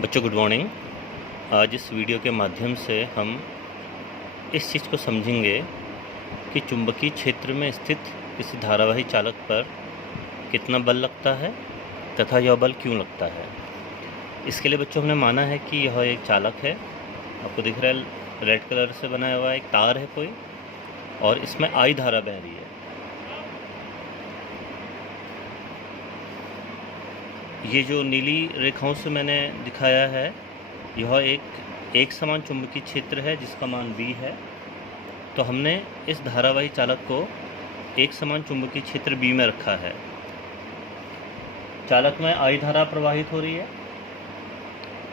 बच्चों good morning. आज इस वीडियो के माध्यम से हम इस चीज़ को समझेंगे कि चुंबकीय क्षेत्र में स्थित किसी धारावाही चालक पर कितना बल लगता है तथा यह बल क्यों लगता है। इसके लिए बच्चों हमने माना है कि यह एक चालक है, आपको दिख रहा है रेड कलर से बनाया हुआ एक तार है कोई, और इसमें आई धारा बह रही है। ये जो नीली रेखाओं से मैंने दिखाया है यह एक समान चुंबकीय क्षेत्र है जिसका मान V है। तो हमने इस धारावाही चालक को एक समान चुंबकीय क्षेत्र B में रखा है। चालक में I धारा प्रवाहित हो रही है।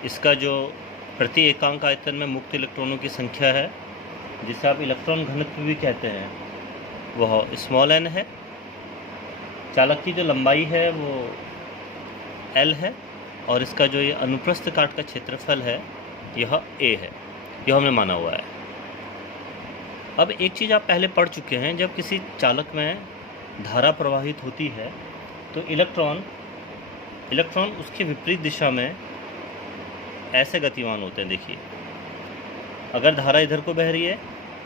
इसका जो प्रति एकांक आयतन में मुक्त इलेक्ट्रॉनों की संख्या है, जिसे आप इलेक्ट्रॉन घनत्व भी कहते हैं, वह स्मॉल n है। चालक की जो लंबाई है वो L है और इसका जो ये अनुप्रस्थ काट का क्षेत्रफल है यह A है। यह हमने माना हुआ है। अब एक चीज़ आप पहले पढ़ चुके हैं, जब किसी चालक में धारा प्रवाहित होती है तो इलेक्ट्रॉन उसके विपरीत दिशा में ऐसे गतिमान होते हैं। देखिए, अगर धारा इधर को बह रही है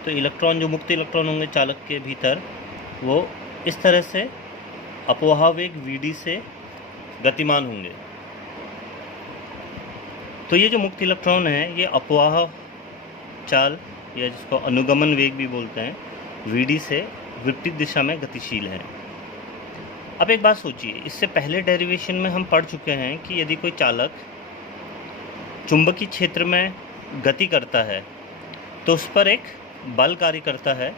तो इलेक्ट्रॉन, जो मुक्त इलेक्ट्रॉन होंगे चालक के भीतर, वो इस तरह से अपवाह वेग Vd से गतिमान होंगे। तो ये जो मुक्त इलेक्ट्रॉन है ये अपवाह चाल, या जिसको अनुगमन वेग भी बोलते हैं, Vd से विपरीत दिशा में गतिशील है। अब एक बात सोचिए, इससे पहले डेरिवेशन में हम पढ़ चुके हैं कि यदि कोई चालक चुंबकीय क्षेत्र में गति करता है तो उस पर एक बल कार्य करता है,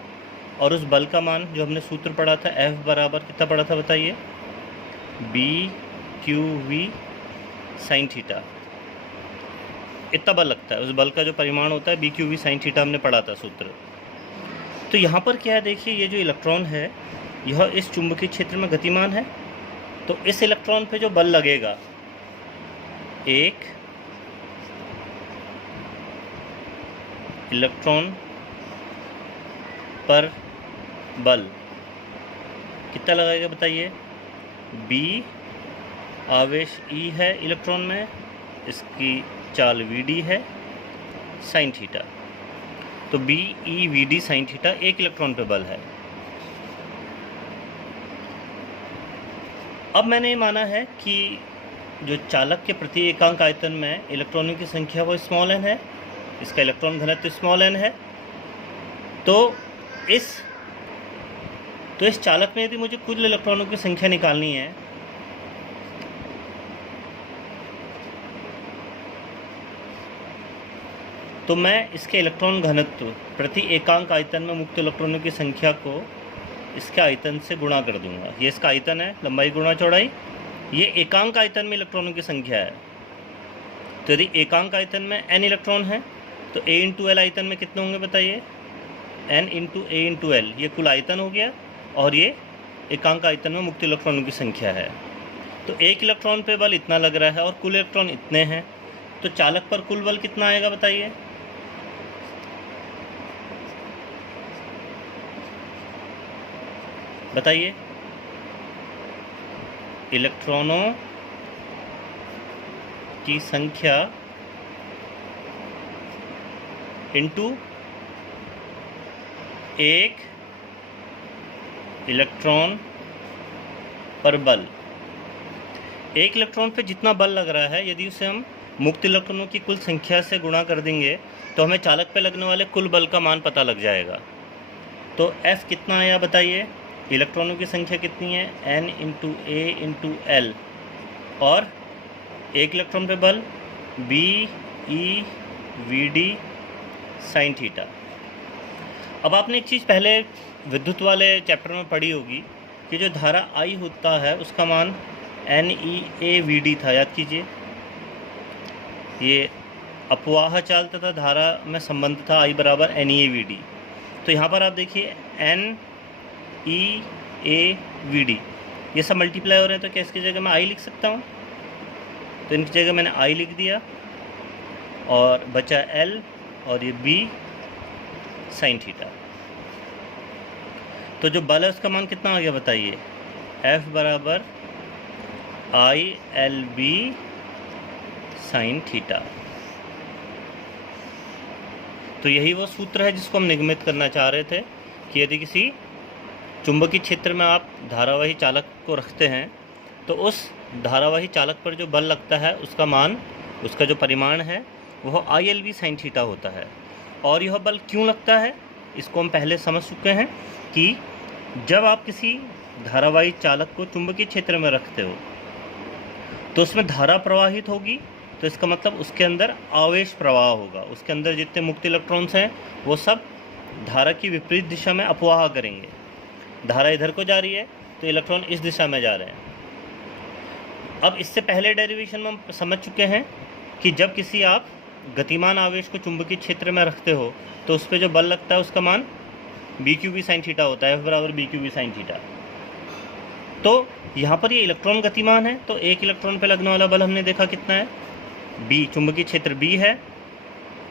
और उस बल का मान जो हमने सूत्र पढ़ा था F बराबर कितना पढ़ा था बताइए, BQV साइन थीटा। इतना बल लगता है। उस बल का जो परिमाण होता है BQV साइन थीटा, हमने पढ़ा था सूत्र। तो यहाँ पर क्या है, देखिए, ये जो इलेक्ट्रॉन है यह इस चुंबकीय क्षेत्र में गतिमान है। तो इस इलेक्ट्रॉन पे जो बल लगेगा, एक इलेक्ट्रॉन पर बल कितना लगेगा बताइए। B आवेश E है इलेक्ट्रॉन में, इसकी चाल Vd है साइन थीटा। तो BeVd साइन थीटा एक इलेक्ट्रॉन पे बल है। अब मैंने ये माना है कि जो चालक के प्रति एकांक आयतन में इलेक्ट्रॉनों की संख्या वो स्मॉल n है, इसका इलेक्ट्रॉन घनत्व स्मॉल n है। तो इस चालक में यदि मुझे कुल इलेक्ट्रॉनों की संख्या निकालनी है तो मैं इसके इलेक्ट्रॉन घनत्व प्रति एकांक आयतन में मुक्त इलेक्ट्रॉनों की संख्या को इसके आयतन से गुणा कर दूंगा। ये इसका आयतन है, लंबाई गुणा चौड़ाई। ये एकांक आयतन में इलेक्ट्रॉनों की संख्या है। तो यदि एकांक आयतन में n इलेक्ट्रॉन है तो A इंटू L आयतन में कितने होंगे बताइए, n into A into L। ये कुल आयतन हो गया, और ये एकांक आयतन में मुक्त इलेक्ट्रॉनों की संख्या है। तो एक इलेक्ट्रॉन पे बल इतना लग रहा है और कुल इलेक्ट्रॉन इतने हैं, तो चालक पर कुल बल कितना आएगा बताइए। बताइए, इलेक्ट्रॉनों की संख्या इंटू एक इलेक्ट्रॉन पर बल। एक इलेक्ट्रॉन पे जितना बल लग रहा है, यदि उसे हम मुक्त इलेक्ट्रॉनों की कुल संख्या से गुणा कर देंगे तो हमें चालक पे लगने वाले कुल बल का मान पता लग जाएगा। तो F कितना आया बताइए, इलेक्ट्रॉनों की संख्या कितनी है, n into A into L, और एक इलेक्ट्रॉन पे बल BeVd साइन थीटा। अब आपने एक चीज़ पहले विद्युत वाले चैप्टर में पढ़ी होगी कि जो धारा I होता है उसका मान NeAVd था, याद कीजिए। ये अपवाह चाल तथा धारा में संबंध था I बराबर NeAVd। तो यहाँ पर आप देखिए NeAVd ये सब मल्टीप्लाई हो रहे हैं, तो क्या इसकी जगह मैं I लिख सकता हूँ। तो इनकी जगह मैंने I लिख दिया और बचा L और ये B साइन थीटा। तो जो बल है उसका मान कितना आ गया बताइए, F बराबर ILB साइन थीटा। तो यही वो सूत्र है जिसको हम निगमित करना चाह रहे थे कि यदि किसी चुंबकीय क्षेत्र में आप धारावाही चालक को रखते हैं तो उस धारावाही चालक पर जो बल लगता है उसका मान, उसका जो परिमाण है वह ILV साइन थीटा होता है। और यह बल क्यों लगता है इसको हम पहले समझ चुके हैं कि जब आप किसी धारावाही चालक को चुंबकीय क्षेत्र में रखते हो तो उसमें धारा प्रवाहित होगी, तो इसका मतलब उसके अंदर आवेश प्रवाह होगा। उसके अंदर जितने मुक्त इलेक्ट्रॉन्स हैं वो सब धारा की विपरीत दिशा में अपवाह करेंगे। धारा इधर को जा रही है तो इलेक्ट्रॉन इस दिशा में जा रहे हैं। अब इससे पहले डेरिवेशन में हम समझ चुके हैं कि जब किसी आप गतिमान आवेश को चुंबकीय क्षेत्र में रखते हो तो उस पर जो बल लगता है उसका मान BQB साइन थीटा होता है, F बराबर BQB साइन थीटा। तो यहाँ पर ये इलेक्ट्रॉन गतिमान है तो एक इलेक्ट्रॉन पे लगने वाला बल हमने देखा कितना है, B, चुंबकीय क्षेत्र B है,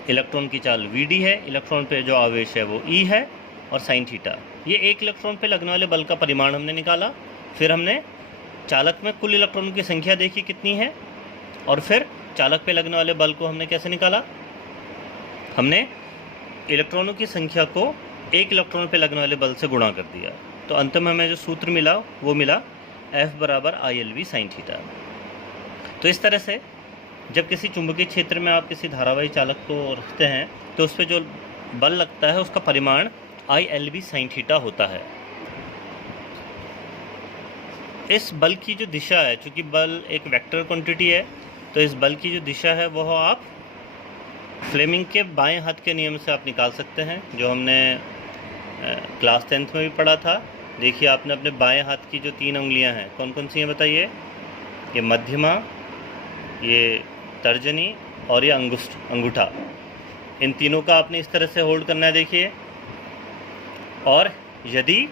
इलेक्ट्रॉन की चाल VD है, इलेक्ट्रॉन पे जो आवेश है वो E है और साइन थीटा। ये एक इलेक्ट्रॉन पे लगने वाले बल का परिमाण हमने निकाला। फिर हमने चालक में कुल इलेक्ट्रॉनों की संख्या देखी कितनी है और फिर चालक पे लगने वाले बल को हमने कैसे निकाला, हमने इलेक्ट्रॉनों की संख्या को एक इलेक्ट्रॉन पे लगने वाले बल से गुणा कर दिया। तो अंत में हमें जो सूत्र मिला वो मिला F बराबर ILV साइन थीटा। तो इस तरह से जब किसी चुंबकीय क्षेत्र में आप किसी धारावाही चालक को रखते हैं तो उस पर जो बल लगता है उसका परिमाण ILV साइन थीटा होता है। इस बल की जो दिशा है, चूँकि बल एक वेक्टर क्वांटिटी है तो इस बल की जो दिशा है वह आप फ्लेमिंग के बाएं हाथ के नियम से आप निकाल सकते हैं, जो हमने क्लास 10th में भी पढ़ा था। देखिए आपने अपने बाएं हाथ की जो 3 उंगलियां हैं कौन कौन सी हैं बताइए, ये मध्यमा, ये तर्जनी और ये अंगूठा। इन तीनों का आपने इस तरह से होल्ड करना है। देखिए, और यदि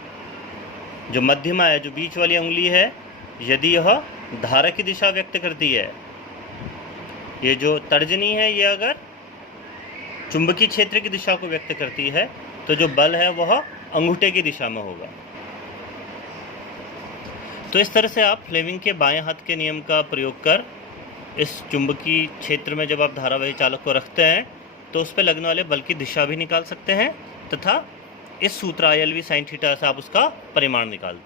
जो मध्यमा है, जो बीच वाली उंगली है, यदि यह धारा की दिशा व्यक्त करती है, ये जो तर्जनी है ये अगर चुंबकीय क्षेत्र की दिशा को व्यक्त करती है तो जो बल है वह अंगूठे की दिशा में होगा। तो इस तरह से आप फ्लेमिंग के बाएं हाथ के नियम का प्रयोग कर इस चुंबकीय क्षेत्र में जब आप धारावाही चालक को रखते हैं तो उस पर लगने वाले बल की दिशा भी निकाल सकते हैं तथा इस सूत्र ILV साइन थीटा से आप उसका परिमाण निकालते हैं।